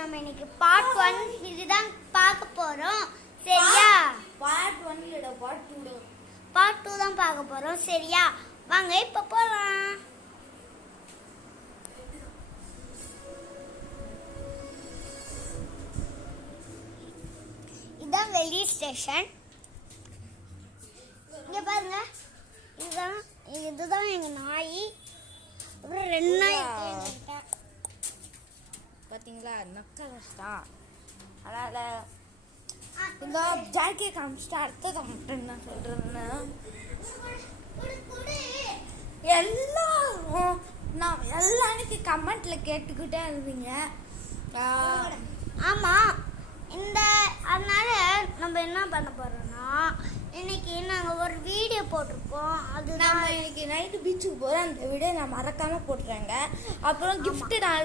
நம்ம இன்னைக்கு பார்ட் 1 இதுதான் பார்க்க போறோம். சரியா? பார்ட் 1 இல்லடா, பார்ட் 2 டா. பார்ட் 2 தான் பார்க்க போறோம். சரியா? வாங்க இப்ப போலாம். இதான் வெளி ஸ்டேஷன். இங்க பாருங்க, இதுதான் எங்க நாய். அப்புறம் 2 நாய் இருக்கு. பாத்தீங்களா, நக்கலஸ்டா. அதனால இந்த ஜாக்கே காமிச்சிட்டு அடுத்ததை மட்டும் என்ன சொல்றேன்னா, எல்லாரும் நான் எல்லாருக்கு கமெண்ட்ல கேட்டுக்கிட்டே இருந்தீங்க. ஆமா, அதனால நம்ம என்ன பண்ண போறோம்னா, இன்னைக்கு நாங்க ஒரு வீடியோ போட்டிருக்கோம். அது நம்ம இன்னைக்கு நைட்டு பீச்சுக்கு போறோம். அந்த வீடியோ நான் மறக்காம போட்டுறேங்க. அப்புறம் கிஃப்ட் நான்